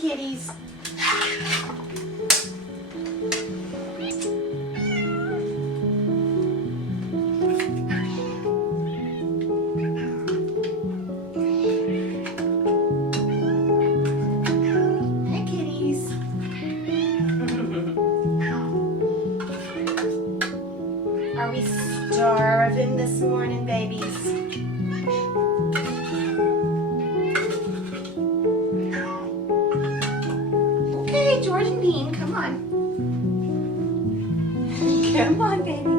kitties. Hey, kitties. Are we starving this morning, babies? Okay, Jordan Bean, come on. Come on, babies.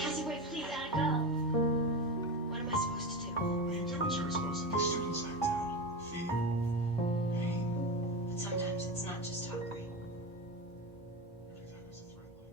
Cassie, wait, please, gotta go. What am I supposed to do? What you do what you're supposed to do. Students act out. Fear. Pain. But sometimes it's not just hungry. Every time there's a threat like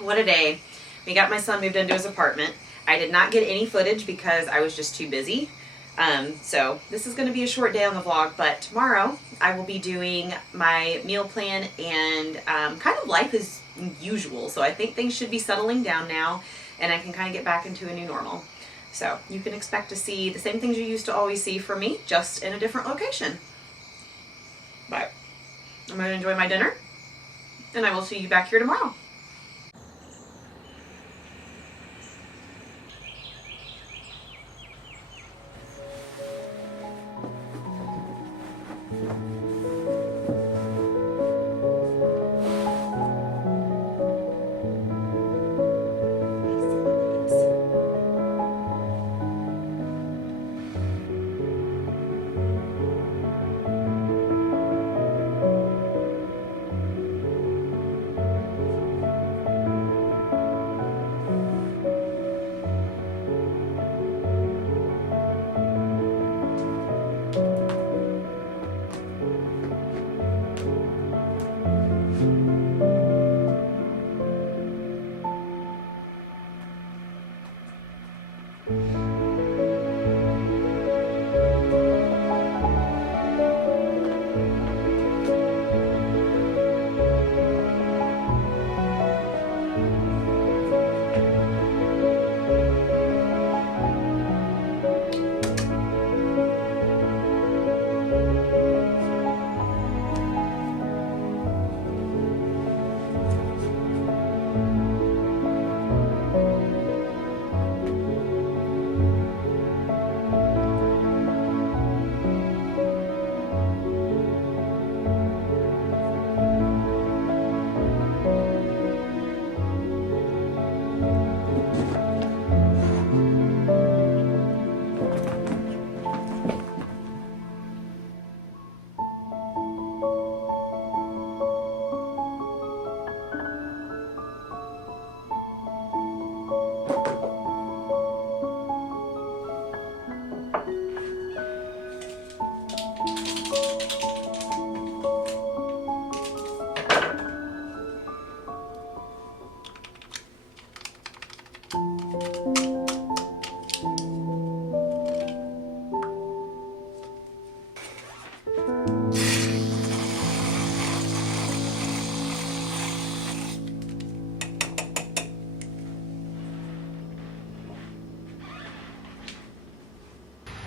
What a day. We got my son moved into his apartment. I did not get any footage because I was just too busy. So this is going to be a short day on the vlog, but tomorrow I will be doing my meal plan and kind of life as usual. So I think things should be settling down now and I can kind of get back into a new normal. So you can expect to see the same things you used to always see from me, just in a different location. But I'm going to enjoy my dinner and I will see you back here tomorrow.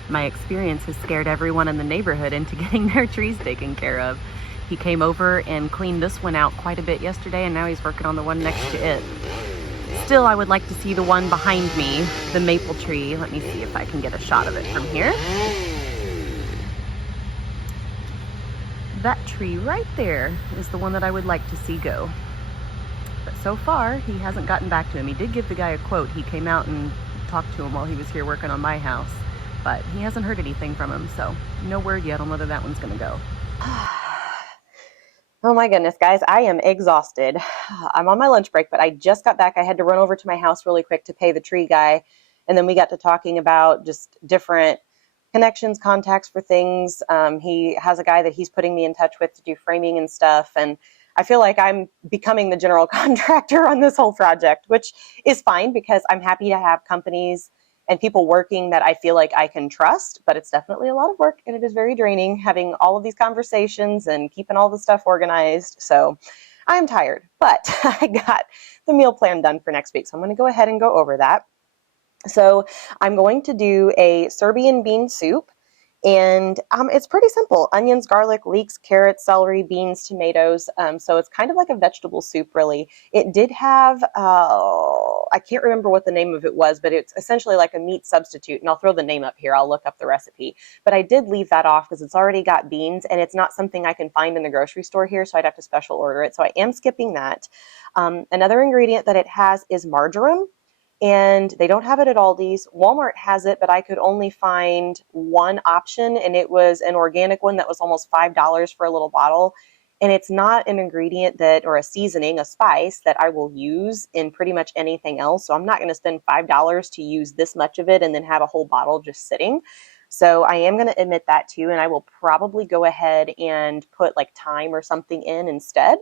my experience has scared everyone in the neighborhood into getting their trees taken care of. He came over and cleaned this one out quite a bit yesterday, and now he's working on the one next to it. Still, I would like to see the one behind me, the maple tree. Let me see if I can get a shot of it from here. That tree right there is the one that I would like to see go. But so far, he hasn't gotten back to him. He did give the guy a quote. He came out and talked to him while he was here working on my house, but he hasn't heard anything from him, so no word yet on whether that one's gonna go. Oh my goodness, guys, I am exhausted. I'm on my lunch break, but I just got back. I had to run over to my house really quick to pay the tree guy, and then we got to talking about just different connections, contacts for things. He has a guy that he's putting me in touch with to do framing and stuff, and I feel like I'm becoming the general contractor on this whole project, which is fine because I'm happy to have companies and people working that I feel like I can trust, but it's definitely a lot of work and it is very draining having all of these conversations and keeping all the stuff organized. So I'm tired, but I got the meal plan done for next week. So I'm going to go ahead and go over that. So I'm going to do a Serbian bean soup. And it's pretty simple: onions, garlic, leeks, carrots, celery, beans, tomatoes. So it's kind of like a vegetable soup, really. It did have, I can't remember what the name of it was, but it's essentially like a meat substitute. And I'll throw the name up here. I'll look up the recipe. But I did leave that off because it's already got beans, and it's not something I can find in the grocery store here, so I'd have to special order it. So I am skipping that. Another ingredient that it has is marjoram. And they don't have it at Aldi's. Walmart has it, but I could only find one option, and it was an organic one that was almost $5 for a little bottle. And it's not an ingredient that, or a seasoning, a spice that I will use in pretty much anything else. So I'm not going to spend $5 to use this much of it and then have a whole bottle just sitting. So I am going to admit that too, and I will probably go ahead and put like thyme or something in instead.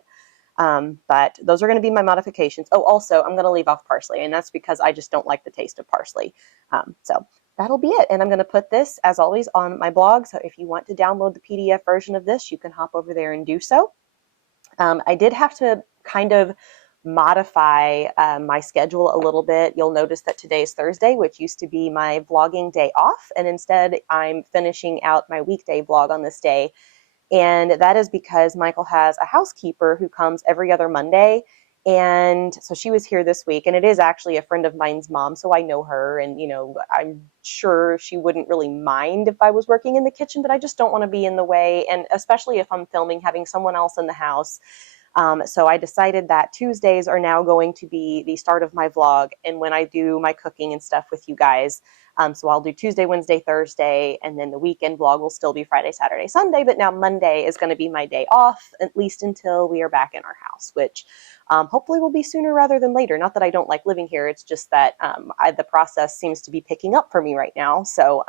But those are going to be my modifications. Oh, also, I'm going to leave off parsley, and that's because I just don't like the taste of parsley. So that'll be it. And I'm going to put this, as always, on my blog. So if you want to download the PDF version of this, you can hop over there and do so. I did have to kind of modify my schedule a little bit. You'll notice that today's Thursday, which used to be my vlogging day off, and instead I'm finishing out my weekday vlog on this day. And that is because Michael has a housekeeper who comes every other Monday. And so she was here this week, and it is actually a friend of mine's mom, so I know her, and, you know, I'm sure she wouldn't really mind if I was working in the kitchen, but I just don't want to be in the way, and especially if I'm filming, having someone else in the house. So I decided that Tuesdays are now going to be the start of my vlog, and when I do my cooking and stuff with you guys. So I'll do Tuesday, Wednesday, Thursday, and then the weekend vlog will still be Friday, Saturday, Sunday, but now Monday is going to be my day off, at least until we are back in our house, which hopefully will be sooner rather than later. Not that I don't like living here, it's just that the process seems to be picking up for me right now. So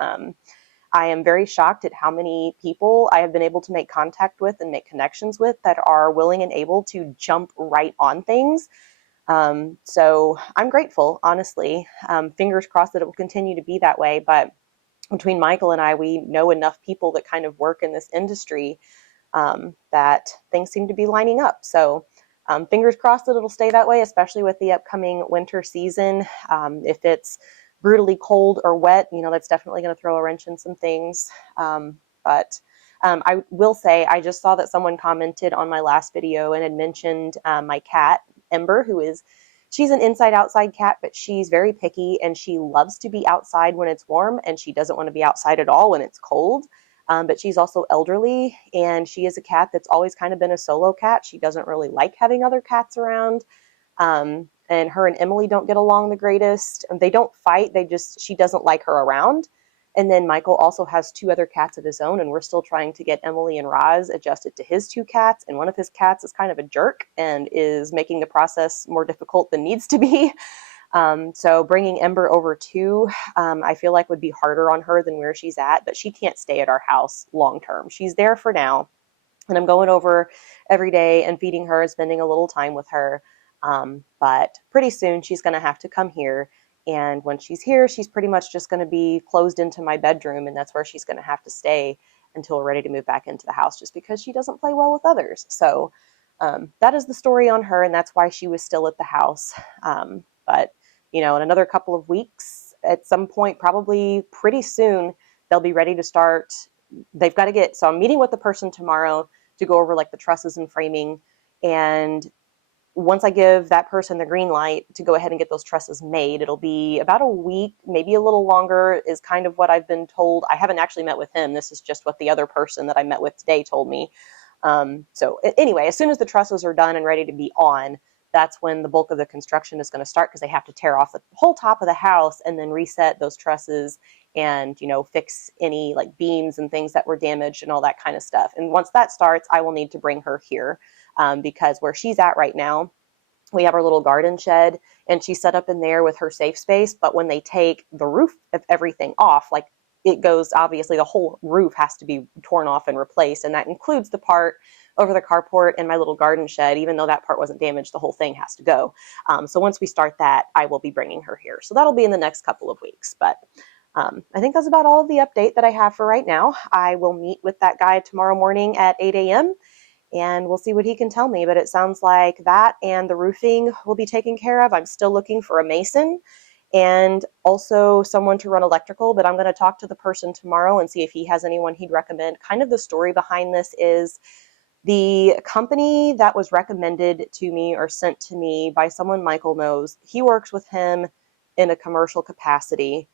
I am very shocked at how many people I have been able to make contact with and make connections with that are willing and able to jump right on things. So I'm grateful, honestly. Fingers crossed that it will continue to be that way. But between Michael and I, we know enough people that kind of work in this industry that things seem to be lining up. So fingers crossed that it'll stay that way, especially with the upcoming winter season. If it's brutally cold or wet, you know, that's definitely going to throw a wrench in some things. But I will say, I just saw that someone commented on my last video and had mentioned my cat, Ember, she's an inside-outside cat, but she's very picky, and she loves to be outside when it's warm, and she doesn't want to be outside at all when it's cold. But she's also elderly, and she is a cat that's always kind of been a solo cat. She doesn't really like having other cats around. And her and Emily don't get along the greatest. They don't fight. She doesn't like her around. And then Michael also has 2 other cats of his own, and we're still trying to get Emily and Roz adjusted to his 2 cats. And one of his cats is kind of a jerk and is making the process more difficult than needs to be. So bringing Ember over too, I feel like would be harder on her than where she's at, but she can't stay at our house long term. She's there for now, and I'm going over every day and feeding her and spending a little time with her. But pretty soon she's going to have to come here. And when she's here, she's pretty much just going to be closed into my bedroom, and that's where she's going to have to stay until we're ready to move back into the house, just because she doesn't play well with others. So that is the story on her, and that's why she was still at the house. But, you know, in another couple of weeks, at some point, probably pretty soon, they'll be ready to start. They've got to get, so I'm meeting with the person tomorrow to go over like the trusses and framing. And once I give that person the green light to go ahead and get those trusses made, it'll be about a week, maybe a little longer, is kind of what I've been told. I haven't actually met with him. This is just what the other person that I met with today told me. So anyway, as soon as the trusses are done and ready to be on, that's when the bulk of the construction is going to start, because they have to tear off the whole top of the house and then reset those trusses and, you know, fix any like beams and things that were damaged and all that kind of stuff. And once that starts, I will need to bring her here, because where she's at right now, we have our little garden shed and she's set up in there with her safe space. But when they take the roof of everything off, like it goes, obviously the whole roof has to be torn off and replaced. And that includes the part over the carport and my little garden shed. Even though that part wasn't damaged, the whole thing has to go. So once we start that, I will be bringing her here. So that'll be in the next couple of weeks. But I think that's about all of the update that I have for right now. I will meet with that guy tomorrow morning at 8 a.m. and we'll see what he can tell me. But it sounds like that and the roofing will be taken care of. I'm still looking for a mason and also someone to run electrical, but I'm going to talk to the person tomorrow and see if he has anyone he'd recommend. Kind of the story behind this is the company that was recommended to me or sent to me by someone Michael knows, he works with him in a commercial capacity.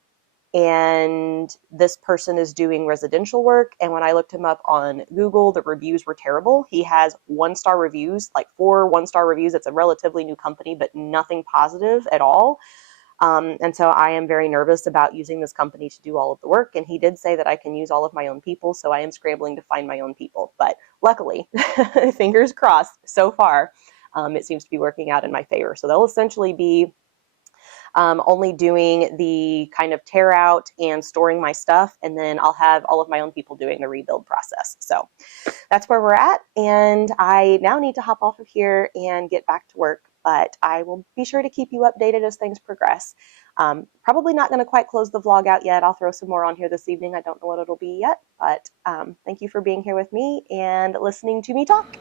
And this person is doing residential work. And when I looked him up on Google, the reviews were terrible. He has 1-star reviews, like 4 1-star reviews. It's a relatively new company, but nothing positive at all. And so I am very nervous about using this company to do all of the work. And he did say that I can use all of my own people. So I am scrambling to find my own people. But luckily, fingers crossed, so far, it seems to be working out in my favor. So they'll essentially be only doing the kind of tear out and storing my stuff. And then I'll have all of my own people doing the rebuild process. So that's where we're at. And I now need to hop off of here and get back to work. But I will be sure to keep you updated as things progress. Probably not going to quite close the vlog out yet. I'll throw some more on here this evening. I don't know what it'll be yet. But thank you for being here with me and listening to me talk.